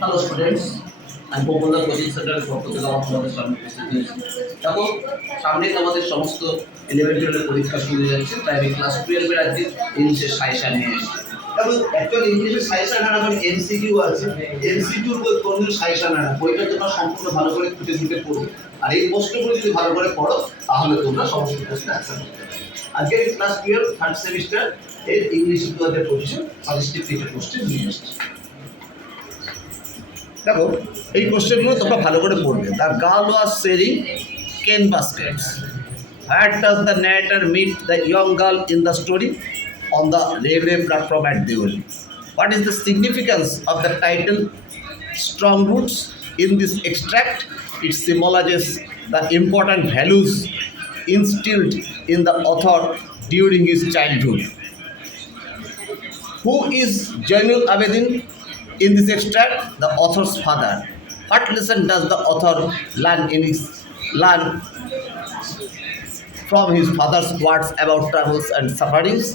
Hello students, আমি popular coaching সেন্টারের পক্ষ থেকে তোমাদের সামনে উপস্থিত হয়েছি। দেখো, সামনেই তোমাদের সমস্ত ইলেভেন পরীক্ষা শুরু হয়ে যাচ্ছে, তাই আমি ক্লাস 12-এর আজকে ইংলিশের সাজেশন নিয়ে এসেছি। দেখো, অ্যাকচুয়ালি ইংলিশের সাজেশন আনা মানে এমসিকিউ আছে, এমসিকিউর কোনো সাজেশন আনা, বইটা তোমরা সম্পূর্ণ ভালো করে খুঁজে খুঁজে পড়বে। আর এই প্রশ্নগুলো যদি ভালো করে পড়ো তাহলে তোমরা সমস্ত প্রশ্নের অ্যান্সার করতে পারবে। আজকে ক্লাস 12 থার্ড সেমিস্টার এর ইংলিশ 2025 সাজেস্টিভ রিটেন কোশ্চেন নিয়ে এসেছি। দেখো, এই কোশ্চেনগুলো তোমরা ভালো করে পড়বে। দ্য গার্ল ওয়াজ সেলিং কেন Vazquez. Where does the narrator meet the young girl in the story? On the railway platform at Deoli. What is the significance of the title Strong Roots in this extract? It symbolizes the important values instilled in the author during his childhood. Who is Jainul Abedin in this extract? The author's father. What lesson does the author learn from his father's words about travels and sufferings?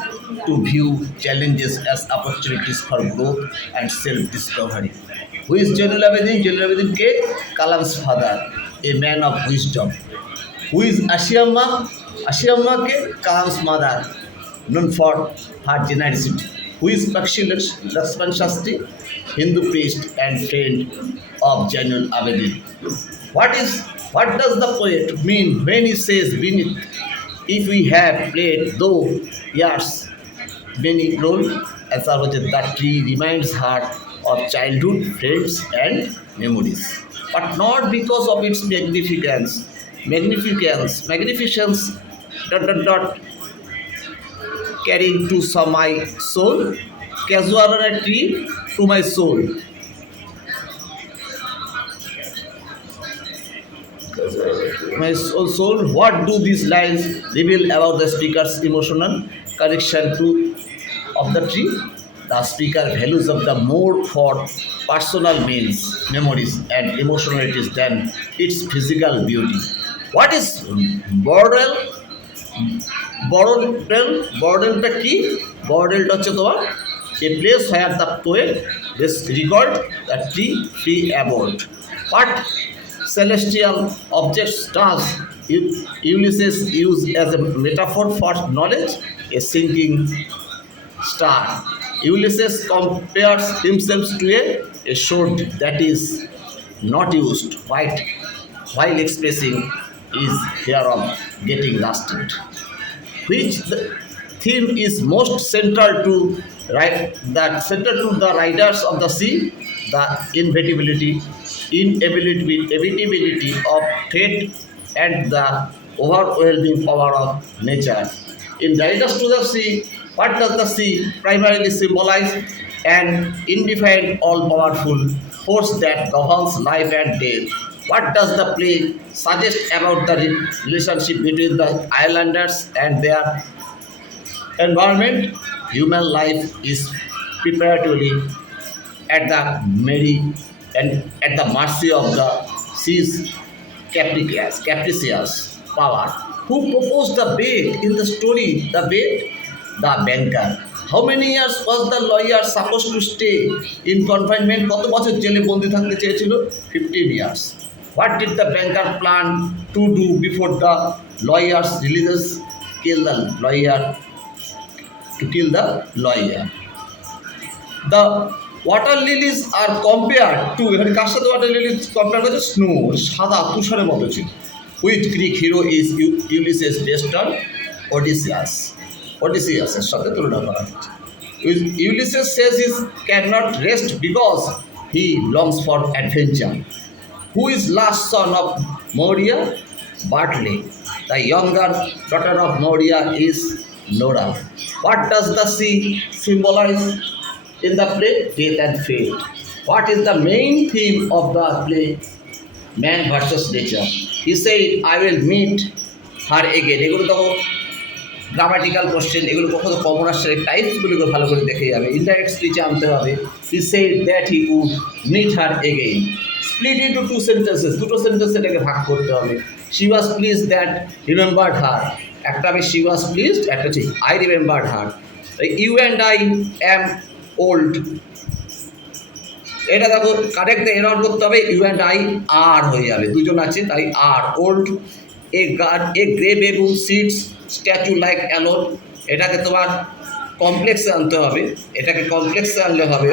To view challenges as opportunities for growth and self-discovery. Who is Jainul Abedin? Jainul Abedin K. Kalam's father, a man of wisdom. Who is Ashiamma? Ashiamma K. Kalam's mother, known for her generosity. Who is Pakshi Lakshman Shastri? Hindu priest and friend of Jainul Abedin. What does the poet mean when he says beneath, if we have played though years many role? Answer was that tree reminds her of childhood friends and memories, but not because of its magnificence. Carrying to some my soul, casual a tree to my soul. My soul, what do these lines reveal about the speaker's emotional connection of the tree? The speaker values of the more for personal memories and emotionalities than its physical beauty. What is bordel? Bordelটা কি? বর্ডেলটা হচ্ছে তোমার a place where the poet recalled the tree free abode. What celestial objects does Ulysses use as a metaphor for knowledge? A sinking star. Ulysses compares himself to a sword that is not used while expressing his fear of getting rusted. Which theme is most central to the riders of the sea? The inevitability of fate and the overwhelming power of nature. In Riders to the Sea, what does the sea primarily symbolize? An indefinite, all-powerful force that governs life and death. What does the play suggest about the relationship between the islanders and their environment? Human life is preparatory at the mercy of the sea's capricious power. Who proposed the bait in the story? The bait? The banker. How many years was the lawyer supposed to stay in confinement? কত বছর জেলে বন্দি থাকতে চেয়েছিল? 15 years. What did the banker plan to do before the lawyer's release? Kill the lawyer. The water lilies are compared to, এখানে কার সাথে water lilies compare করেছে? Snow, সাদা তুষারের মতো ছিল. Which Greek hero is Ulysses based on? Odysseus সাথে তুলনা করা হচ্ছে। Ulysses says he cannot rest because he longs for adventure. Who is last son of Moria? Bartley. The younger daughter of Moria is Nora. What does the sea symbolize in the play? Death and fate. What is the main theme of the play? Man versus nature. He said, I will meet her again. এগুলো তো grammatical question, এগুলো কখনো কমন আসছে, টাইপসগুলোকে ভালো করে দেখে যাবে, ইনডাইরেক্ট স্পিচে আনতে হবে। He said that he would meet her again. Split into two sentences, দুটো সেন্টেন্স এটাকে ভাগ করতে হবে। She was pleased that remembered her. একটা হবে she was pleased, একটা ঠিক I remembered her. You and I am old. এটা দেখো কারেক্ট এর আউট করতে হবে, ইউ অ্যান্ড আই আর হয়ে যাবে, দুজন আছে তাই আর। Old a grey baboon sits statue like alone, এটাকে তোমার কমপ্লেক্সে আনতে হবে, এটাকে কমপ্লেক্সে আনলে হবে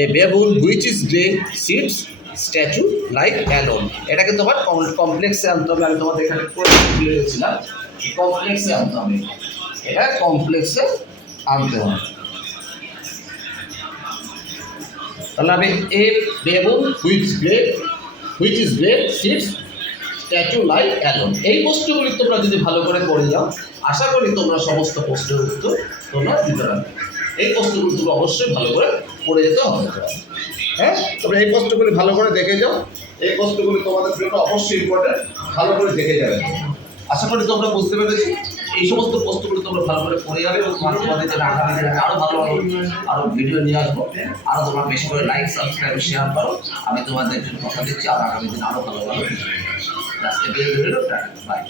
a baboon which is grey sits statue like alone, এটাকে তোমার কমপ্লেক্সে আনতে হবে। আমি তোমাদের এখানে করে ভুলে গেছিলাম, কমপ্লেক্সে আনতে হবে, এটা কমপ্লেক্সে আনতে হবে। তাহলে আমি a baboon which is grey sits statue like alone, এই প্রশ্নগুলি তোমরা যদি ভালো করে পড়ে যাও, আশা করি তোমরা সমস্ত প্রশ্নের উত্তর তোমরা দিতে পারবে। এই প্রশ্নগুলি তোমরা অবশ্যই ভালো করে পড়ে যেতে হবে। হ্যাঁ, তোমরা এই প্রশ্নগুলি ভালো করে দেখে যাও, এই প্রশ্নগুলি তোমাদের জন্য অবশ্যই ইম্পর্টেন্ট, ভালো করে দেখে যাবে। আশা করি তোমরা বুঝতে পেরেছি। এই সমস্ত প্রশ্নগুলো তোমরা ভালো করে পড়ে যাবে এবং তোমাদের জন্য আগামী দিনে আরও ভালো ভালো আরও ভিডিও নিয়ে আসবো। আরও তোমরা বেশি করে লাইক, সাবস্ক্রাইব, শেয়ার করো। আমি তোমাদের জন্য কথা দিচ্ছি আর আগামী দিন আরও ভালো ভালো ভিডিও। আজকে ভিডিওটা বাই।